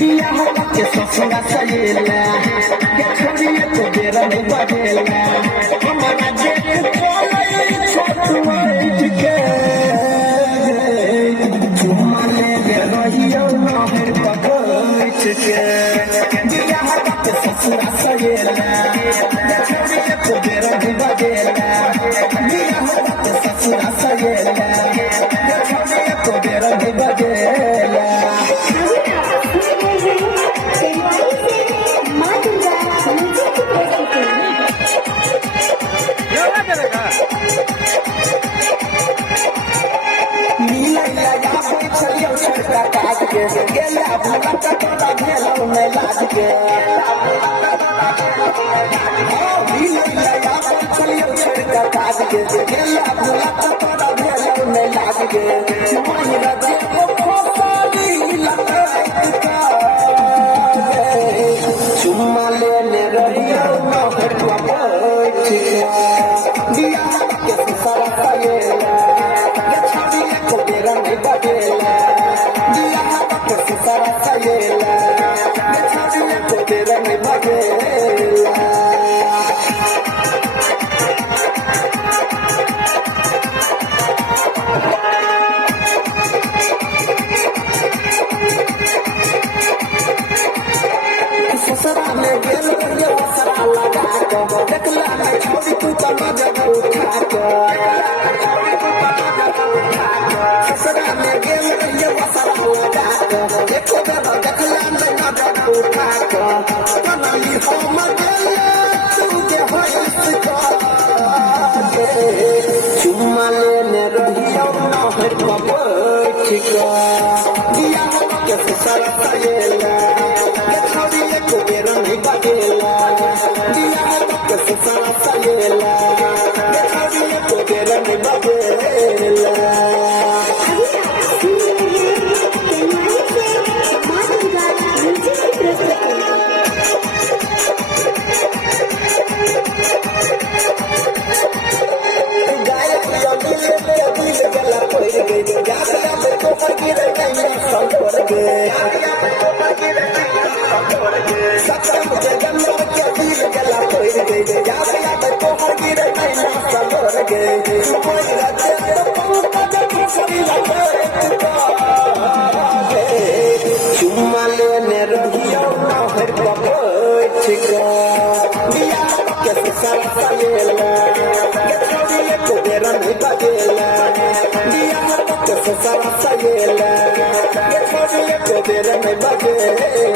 दिया हवा के ससुरा सहेला के छोड़िए तो बेरा नहीं बजेला हमारा देख कोई छोटुआ के चुम्मा ले रहियो नहर पकड़ के दिया हवा के ससुरा सहेला के छोड़िए तो बेरा नहीं बजेला दिया हवा के ससुरा सहेला के छोड़िए तो बेरा नहीं बजेला गेला भला कटोरा भेलौ नै लाज के चलियो छड़का काज के गेला भला कटोरा भेलौ नै लाज के मोहि रजे को खोसाली लटक का चुम्मा लेने रहियो नहर पर बैठ के दिया के सारा सहेला ये छड़ी को बेरा नहीं बजेला सारा सहेला ये छड़ी को बेरा नहीं बजेला ससुरा में गेल ये वसरा लगा के देखला नहीं छोड़ी तू तो मजा उठा के ससुरा में गेल ये वसरा लगा के देखो जब देखला नहीं मजा उठा के बनाली हम गेल तू के होइस का चुम्मा लेने रहियो नहर पर बैठ के दिया के ससुरा सहेला को बेरा नहीं बजेला दिया के ससुरा सहेला को बेरा नहीं बजेला चुम्मा लेने रहियो नहर पर बैठ के दिया के ससुरा सहेला के छोड़िए को बेरा नहीं बजेला दिया के ससुरा सहेला के छोड़िए को बेरा नहीं बजेला